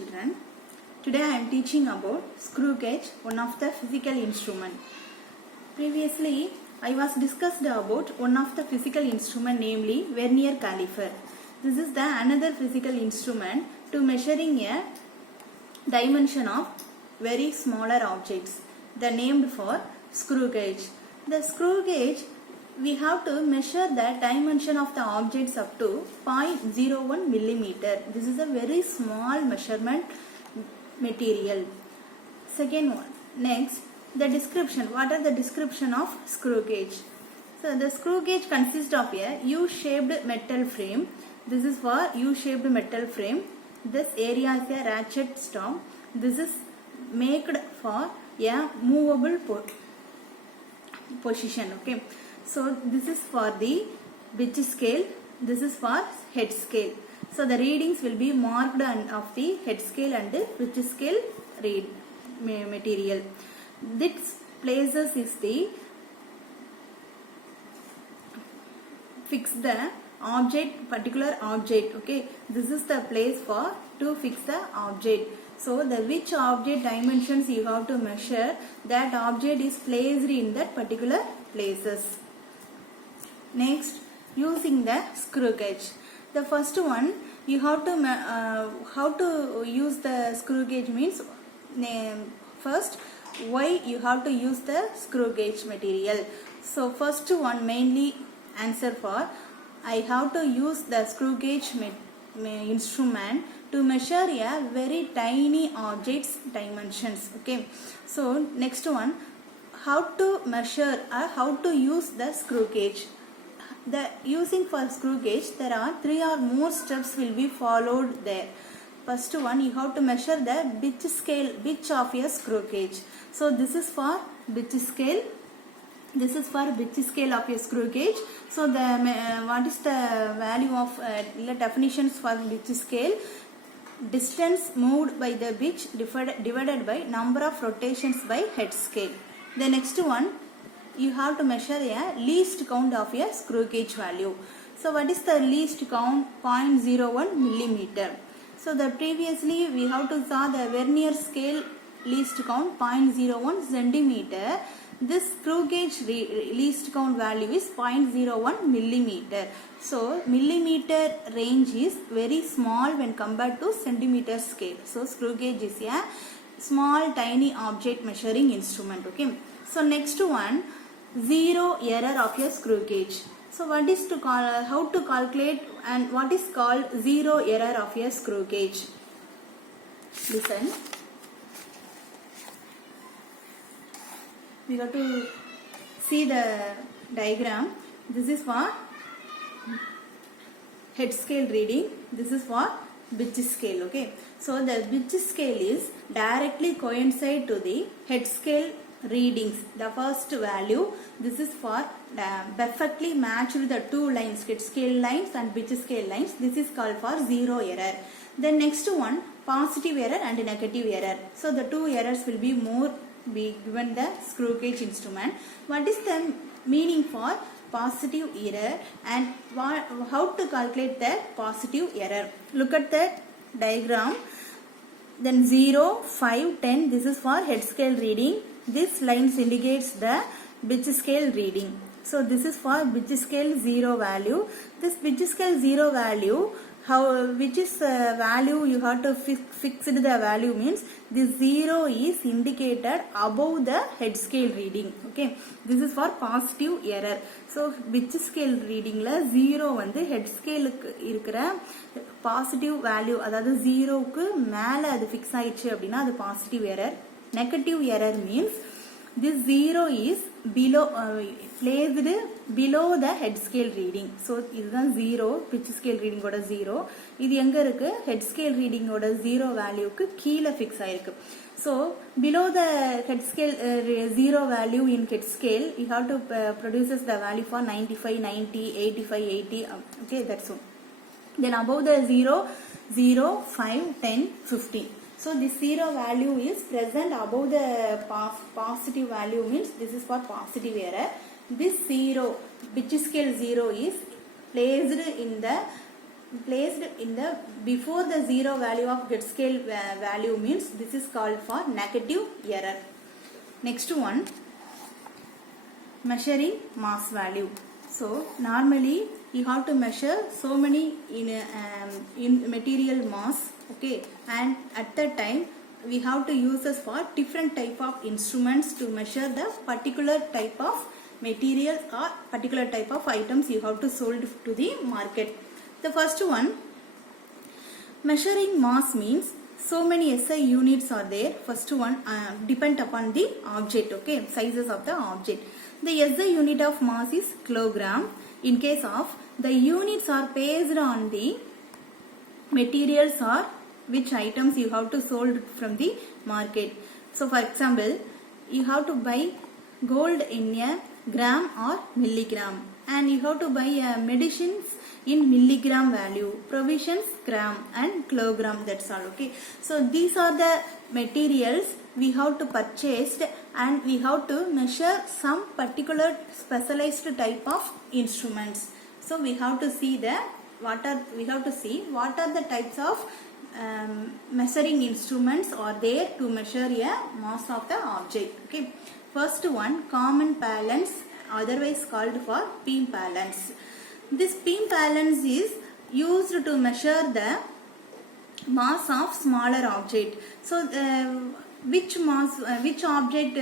children. Today I am teaching about screw gauge, one of the physical instrument. Previously I was discussed about one of the physical instrument, namely vernier caliper. This is the another physical instrument to measuring a dimension of very smaller objects. They named for screw gauge. The screw gauge, we have to measure the dimension of the objects up to 0.01 millimeter. This is a very small measurement material. Second one. Next, the description. What are the description of screw gauge? So the screw gauge consists of a U-shaped metal frame. This is for U-shaped metal frame. This area is a ratchet stop. This is made for a movable position. Okay. So this is for the pitch scale. This is for head scale. So the readings will be marked of the head scale and the pitch scale read material. This places is the fix the object, particular object. Okay, this is the place for to fix the object. So the which object dimensions you have to measure, that object is placed in that particular places. Next, using the screw gauge. The first one, you have to how to use the screw gauge means first why you have to use the screw gauge material. So first one mainly answer for I have to use the screw gauge instrument to measure a very tiny object's dimensions. Okay. So next one, how to measure or how to use the screw gauge. The using for screw gauge, there are 3 or more steps will be followed there. First one, you have to measure the pitch of a screw gauge. So this is for pitch scale. This is for pitch scale of a screw gauge. So the what is the value of definitions for pitch scale? Distance moved by the pitch divided by number of rotations by head scale. The next one, you have to measure a least count of a screw gauge value. So what is the least count? 0.01 millimeter. So the previously we have to saw the vernier scale least count 0.01 centimeter. This screw gauge least count value is 0.01 millimeter. So millimeter range is very small when compared to centimeter scale. So screw gauge is a small tiny object measuring instrument. Okay. So next one, zero error of your screw gauge. So what is to call, how to calculate and what is called zero error of your screw gauge? Listen. We got to see the diagram. This is for head scale reading. This is for pitch scale. Okay. So the pitch scale is directly coincide to the head scale readings. The first value, this is for perfectly matched with the two lines, head scale lines and pitch scale lines. This is called for zero error. The next one, positive error and negative error. So the two errors will be given the screw gauge instrument. What is the meaning for positive error and how to calculate the positive error? Look at the diagram. Then 0, 5, 10, this is for head scale reading. This lines indicates the pitch scale reading. So this is for pitch scale 0 value. This pitch scale 0 value, which is value you have to fix the value means this 0 is indicated above the head scale reading. Okay. This is for positive error. So pitch scale reading la 0 வந்து head scale இருக்கிற positive value, அதாவது 0 க்கு மேல அது fix ஆயிடுச்சு அப்படினா அது positive error. Negative error means this 0 is below placed below the head scale reading. So இதுதான் 0, pitch scale reading ஓட 0. இது எங்க இருக்கு? head scale reading ஓட 0 value க்கு கீழ fix ஆயிருக்கு. So below the head scale 0 value in head scale, you have to produces the value for 95, 90, 85, 80. Okay, that's all. Then above the 0, 0, 5, 10, 15. So this 0 value is present above the positive value means this is for positive error. This 0, pitch scale 0 is placed in the placed in the before the zero value of get scale value means this is called for negative error. Next one, measuring mass value. So normally you have to measure so many in material mass, okay, and at that time we have to use this for different type of instruments to measure the particular type of material or particular type of items you have to sold to the market. The first one, measuring mass means so many SI units are there. First one depend upon the object, okay, sizes of the object. The SI unit of mass is kilogram. In case of the units are based on the materials or which items you have to sold from the market. So for example, you have to buy gold in a gram or milligram, and you have to buy medicines in milligram value, provisions gram, and kilogram. That's all, okay. So these are the materials we have to purchase, and we have to measure some particular specialized type of instruments. So we have to see what are the types of measuring instruments are there to measure a mass of the object, okay. First one, common balance, otherwise called for beam balance. This beam balance is used to measure the mass of smaller object. So which object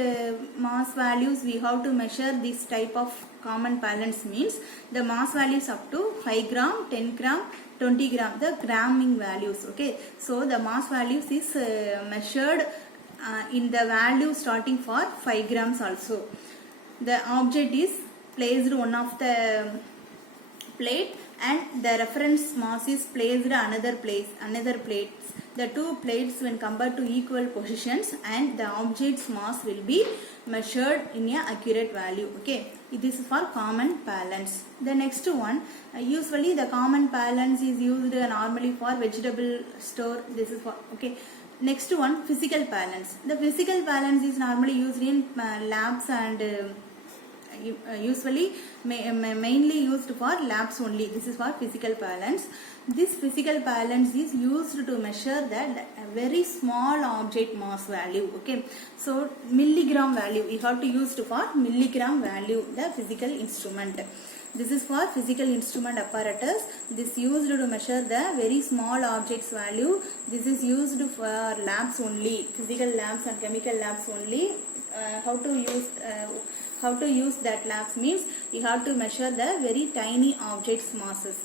mass values we have to measure this type of common balance means the mass values up to 5 gram, 10 gram, 20 gram, the gramming values, okay. So the mass values is measured in the value starting for 5 grams also. The object is placed one of the plate, and the reference mass is placed another plate. The two plates when compared to equal positions, and the object's mass will be measured in a accurate value, okay. This is for common balance. The next one, usually the common balance is used normally for vegetable store. This is for, okay. Next one, physical balance. The physical balance is normally used in labs and usually mainly used for labs only. This is for physical balance. This physical balance is used to measure the very small object mass value, okay. So milligram value you have to use for milligram value, the physical instrument. This is for physical instrument apparatus. This used to measure the very small objects value. This is used for labs only, physical labs and chemical labs only. How to use that labs means you have to measure the very tiny objects masses.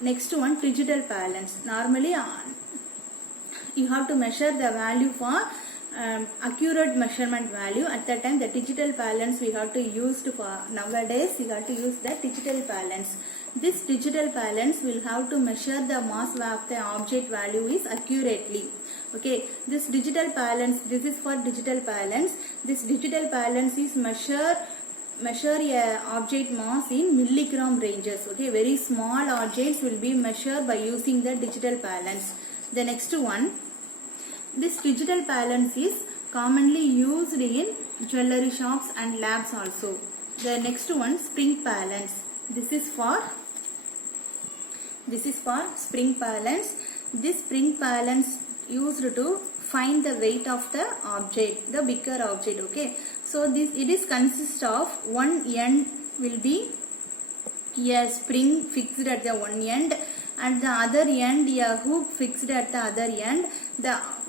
Next one, digital balance. Normally you have to measure the value for accurate measurement value. At that time the digital balance we have to use for nowadays we have to use the digital balance. This digital balance will have to measure the mass of the object value is accurately, okay. This digital balance, this is for digital balance. This digital balance is measure a object mass in milligram ranges, okay. Very small objects will be measured by using the digital balance. The next one, this digital balance is commonly used in jewelry shops and labs also. The next one, spring balance. This is for spring balance. This spring balance used to find the weight of the object, the bigger object, okay. So it is consist of one end will be a spring fixed at the one end, and the other end a hook fixed at the other end.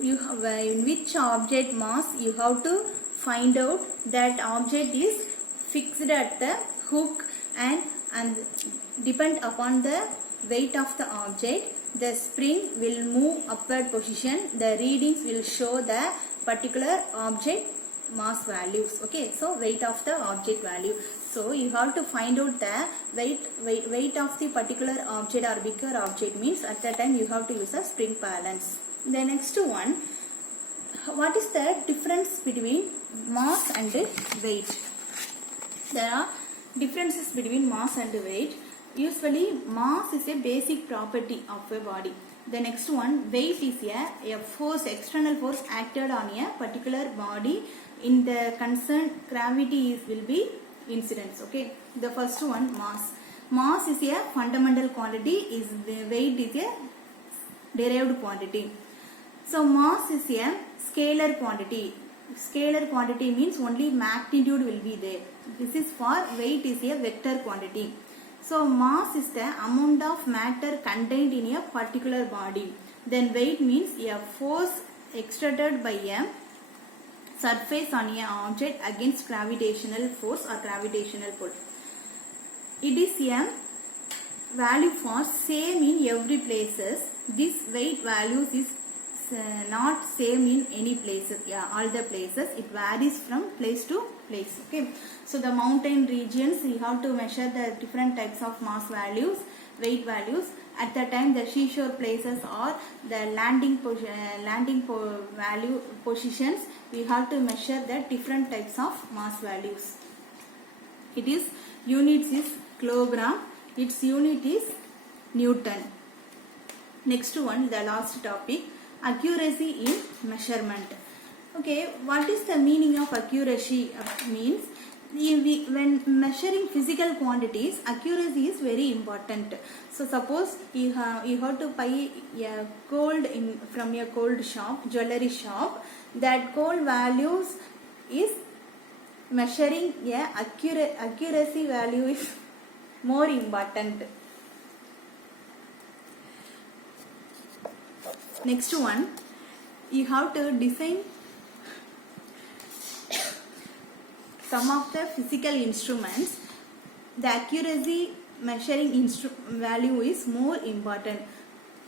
In which object mass you have to find out that object is fixed at the hook, and depend upon the weight of the object, the spring will move upward position. The readings will show the particular object mass values, okay. So weight of the object value. So you have to find out the weight of the particular object or bigger object means at that time you have to use a spring balance. The next one, what is the difference between mass and weight? There are differences between mass and weight. Usually mass is a basic property of a body. The next one, weight is a force, external force acted on a particular body. In the concerned gravity will be incidence, okay. The first one, mass. Mass is a fundamental quantity, is the weight is a derived quantity. So mass is a scalar quantity. Scalar quantity means only magnitude will be there. This is for weight is a vector quantity. So mass is the amount of matter contained in a particular body. Then weight means a force exerted by a surface on a object against gravitational force or gravitational pull. It is a value for same in every places. This weight values is not same in any places. Yeah, all the places it varies from place to place. Okay, so the mountain regions we have to measure the different types of mass values, weight values. At the time the seashore places or the landing value positions, we have to measure the different types of mass values. It is units is kilogram, its unit is Newton. Next one, the last topic, accuracy in measurement. Okay, what is the meaning of accuracy? Means when measuring physical quantities, accuracy is very important. So suppose you have to buy a gold from a gold shop, jewelry shop. That gold values is measuring a accuracy value is more important. Next one, you have to design some of the physical instruments. The accuracy measuring value is more important.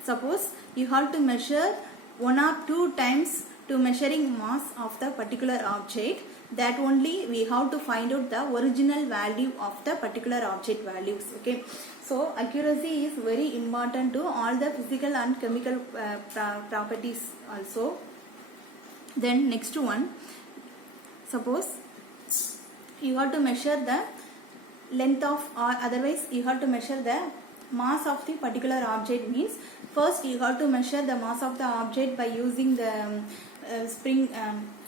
Suppose you have to measure 1 or 2 times to measuring mass of the particular object. That only we have to find out the original value of the particular object values. Okay, so accuracy is very important to all the physical and chemical properties also. Then next one, suppose you have to measure the length of, or otherwise you have to measure the mass of the particular object. Means first you have to measure the mass of the object by using the spring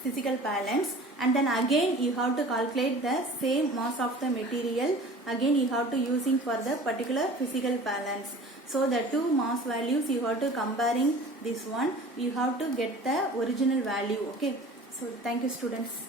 physical balance, and then again you have to calculate the same mass of the material, again you have to using for the particular physical balance. So the two mass values you have to comparing this one, you have to get the original value. Okay, so thank you students.